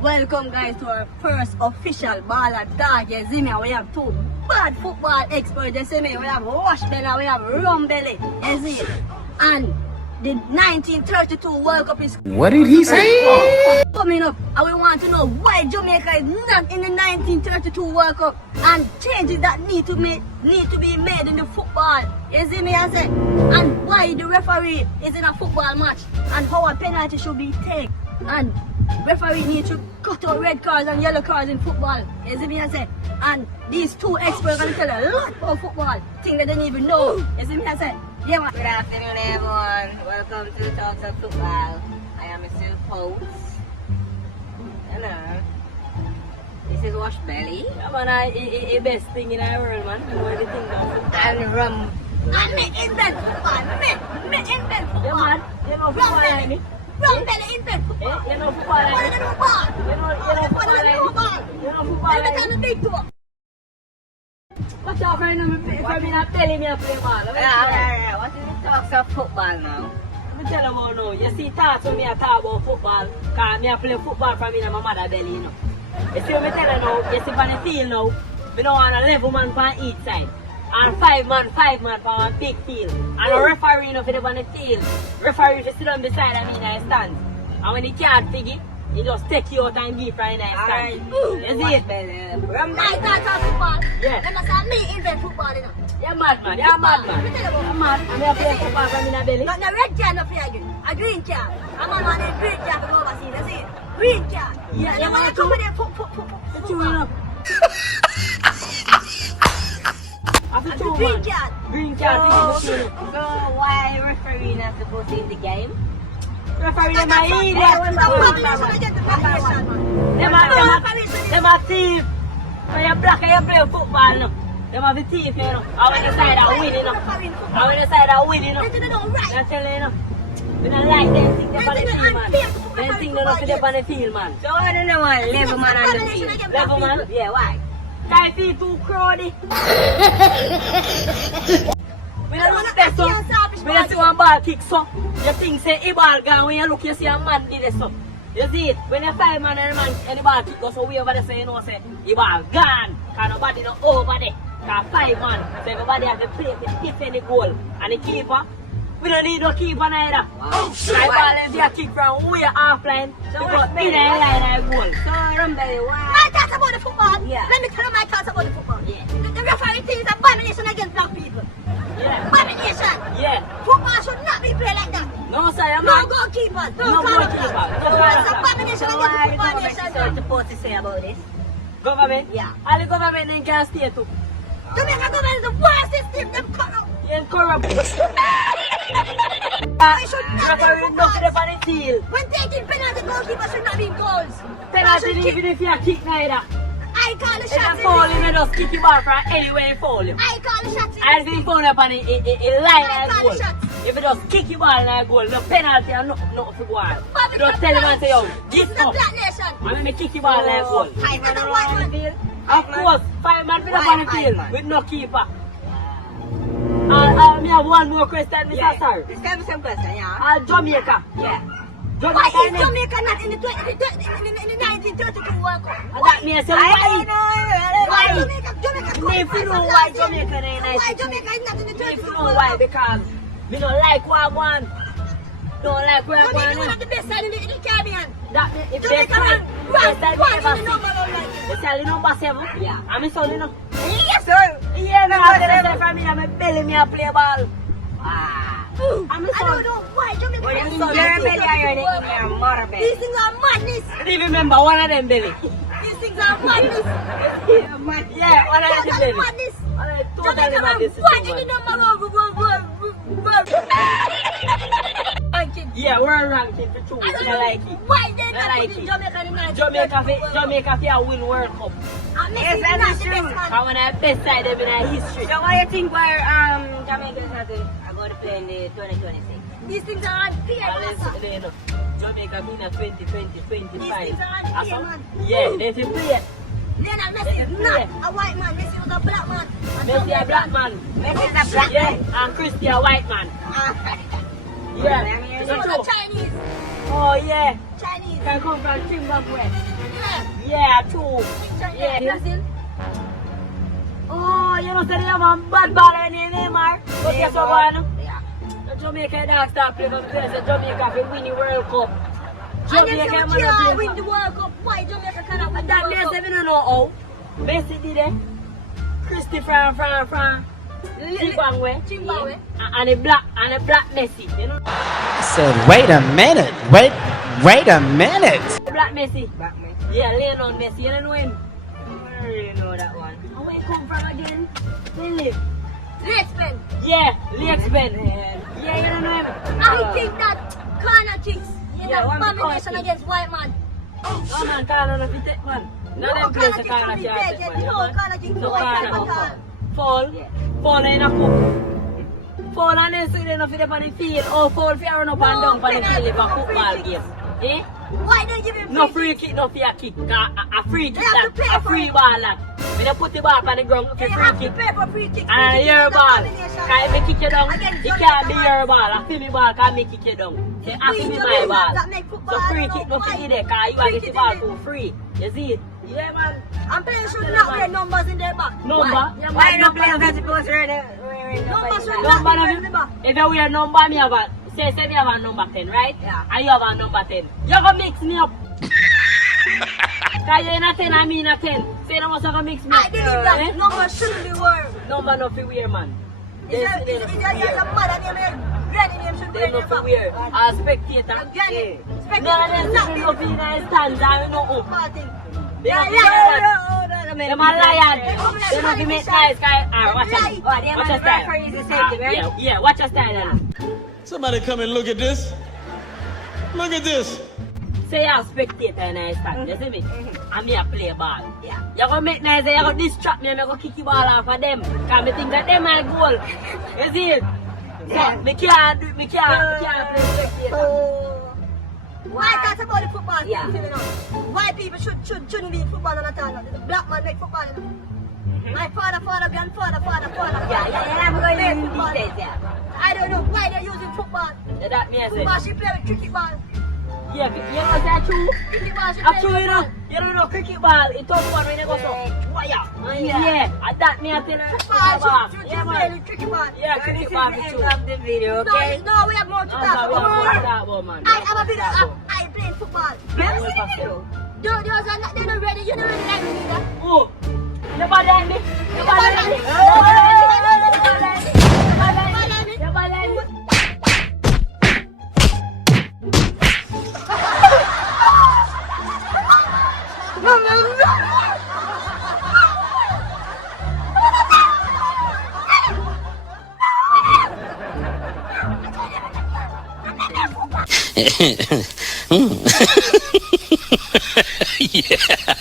Welcome guys to our first official Baller Dog. You see me, we have two bad football experts. You see me, we have Wash Belly, we have Rum Belly. You see it? And the 1932 World Cup is What did he say? coming up, and we want to know why Jamaica is not in the 1932 World Cup and changes that need to be made in the football. You see me, I say, and why the referee is in a football match and how a penalty should be taken. And referee need to cut out red cards and yellow cards in football. You see me, I say, and these two experts are going to tell a lot about football, things that they don't even know. You see me, I say, yeah man. Good afternoon everyone, welcome to Talks of Football. I am Mr. Post. Hello. This is Wash Belly. Yeah, man, the best thing in the world, man. You know everything about football. And Rum. And me invent football, me invent football. Yeah, man. You know football, Rum Belly, Rum Belly invent football. You know football, What do they do ball? You know football, You know football. You know Every time the big tour. Watch out for me, if I'm in a belly, me a play ball. Yeah. What is the Talks of Football now? Let me tell you about now. You see, talks when me a talk about football, because me a play football from in my mother belly, you know. You see what me tell you now, you see on the field now, me don't want 11 man on each side. And 5 man for a big field. And a referee, you know, for the on the field. Referee to sit on beside of me in the stand. And when he can't figure, he just take you out and give right in the stand. You see it? Rum I Belly. talk football. Yeah. Them say me invent football, you know. You're mad, man. You're mad, man. Let me tell you You're about mad. And me a play football from in the belly. Not the red card up here again. A green card. A man want a green card to go overseas. You see it? Green card. Yeah, And you you want want to come to? with them It's true, you football. know. After And two, the green man. card. Green card, So why referee not supposed to in the game? referee, them a idiot. The population against the population, man. Them a thief. When you black and you play football, no. Them a the thief, you know. I when the side are winning, no. I when the side are winning, no. They don't right. I tell you, no. We don't like them things up on the field, man. Them things don't fit up on the field, man. So why do they want 11 man on the field? Level, man. Yeah, why? Guy feel too crowdy. We don't look there, so. We don't see one ball kick, so. You think say a ball gone, when you look, you see a man did it, so. You see it? When you 5 man and the ball kick goes, so we over there say, you know, say, the ball gone. Because nobody not over there. Because 5 man, so everybody have to play to defend the goal. And the keeper, we don't need no keeper neither. Wow. The ball is a kick from way off line to go in the line of goal. So Rum Belly, why? My thoughts about the football. Yeah. Let me tell you my thoughts about the football. Yeah. The referee thing is abomination against black people. Yeah. Abomination. Yeah. Football should not be played like that. No, sir, I'm No not. goalkeepers. No No corner goalkeeper. flags. No corner It's flag. abomination So against why the the football government nation. is supposed to say about this? Government? Yeah. All the government then can stay too. Jamaica government is the worst system. Them corrupt. You corrupt. It should not be Referee football. knock it up on the field. When taking penalty, goalkeeper should not be goals. Penalty Should even kick. if you kick neither. I call the If you shots. fall, you just kick the ball from anywhere you fall. I call the shots. I just fall up on a line and call goal. the shots. If you just kick the ball and goal, no penalty and nothing for goal. You just tell him and say, yo, This give is a up. black nation. And me kick the ball and goal. 5 man It's a around white the man. field? Of course, 5 man fit up Why on the 5 field man? with no keeper. Me have one more question, Mr. Sir. The same question, yeah? Jamaica. Yeah. Why Jamaica. is Jamaica not in the 1932 World Cup? That means I why? don't know. Why Why? Jamaica? If you know why Jamaica in Why 92. Jamaica is not in the If 32 you know World why, Cup? because we don't like Wagwan. Don't like Jamaica one Wagwan. of the best side in the Caribbean. That means if they Jamaica try, rank they one in the ever number see. one. They sell the number 7. Yeah. I'm a son, you know. Yes, sir. Yeah, no, I'm going from me, I'm a belly, me a play ball. Wow. I'm a I don't son. know why Jamaica Well, is in not your in the belly or in 32 World Cup. your mother belly? These things are madness. Do you remember one of them belly? These things are madness. Yeah, one of them Total belly. madness. Totally Jamaica mad, this rank is one in the too much. number ranking. Yeah, we're ranking for 2. I I don't don't know like it. why they I not like putting it. Jamaica in the 1932 Jamaica fi win World Cup. And Messi Yes, is that not is the true. best man. I want to best side them in our history. So why you think where Jamaica is not going to play in the 2026? These things are unfair, Unless master. they know Jamaica been a 2020, 25. These things are That's unfair, all. man. Yeah, they fi play. Lionel Messi is not a white man. Messi was a black man. And Messi a black man. Messi is a black Yeah, man. and Christy a white man. Yeah. Is So that the true? Chinese. Oh yeah. Chinese. Can come from Zimbabwe. Yeah. Yeah, true. Yeah. Brazil. Oh, you know, say they have a bad baller in Neymar. But guess what, man? Yeah. The Jamaica dog start playing for the place. The Jamaica will win the World Cup. And then Jamaica some man can't play win for. the World Cup. Why Jamaica cannot win And the that World place, Cup? we don't know how. Messi did it. Christy from Zimbabwe. Zimbabwe. And a black Messi. You know? I said, wait a minute. Wait a minute. The black Messi. Back me. Yeah, Lionel Messi. You don't know him? I don't really know that one. And where he come from again? Where he live? Lisbon. Yeah, Leexpen. Yeah, you don't know him? I think that corner kicks is Yeah, an one abomination corner kick. against white man. No man, corner no fit take man. No them place the corner kick can't should be take taken. man. No corner kick, No no white corner. man at Fall. Fall in a cup. Fall and then so they no fit up on the field. Oh, fall fi run up and down on the field if a football game. Eh? Why don't you give him No free kick, no fair kick. A free kick They have to that, pay a for free it. ball that. When they put the ball on the ground, They for have free to kick. pay for free kick. And Free your kick is ball. abomination. Can if me kick you down, Against it Jamaica can't be man. your ball. A free ball can me kick you down. It has to Free be my Jamaica ball. that make football, So free I don't kick know no fit why. in there, cause you are Free get the kick ball is for free. You see it? Yeah man. And players should not wear numbers in their back. Number? Why? Yeah, Why man, no players number. are supposed to wear Numbers should Number not of be you. wearing the back. If you wear number, me have a say me have a number 10, right? Yeah. And you have a number 10. You gonna mix me up. Cause you in a 10 and me in a 10. So you must have to mix me I up. believe that Eh? numbers shouldn't be worn. Number no fi wear man. It's a mother name and granny name should be They in no their fi back. wear. As spectator. Granny. None of them say no fi in a stand and no up. Football thing. They Yeah, no fi yeah, wear that. Them a liar. They no fi make nice guy. Alright, watch Lie. watch your style. referee is the safety, right? Yeah, watch your style now. Somebody come and look at this. Look at this. Say you're a spectator in a stand, you see me? And me a play ball. Yeah. You gonna make nice, you gonna distract me and I gonna kick the ball off of them. Cause me think that them my goal. You see it? So, me can't play spectator. Why talk about the football thing, Yeah. you know? Why people shouldn't be in football and at all? The black man make football, you know? My father, grandfather. Yeah, I'm going Play in football. these days, yeah. I don't know why they're using football. Yeah, that me I say. Football, she play with cricket ball. Yeah, you know that's true. Cricket ball, she play Actually, with you know, football. you don't know cricket ball. It tough one when you go so. Wire. Yeah. And that me I tell her. Football, she Yeah, play man. with cricket ball. Yeah, This cricket is ball the for end true. of the video, okay? No, we have more to No, talk we have more to about. talk about, man. I have a video. I play football. Those are not, they're not ready. You're not ready like me neither. Oh, you bad like me? You bad like me? You bad like me? Yeah.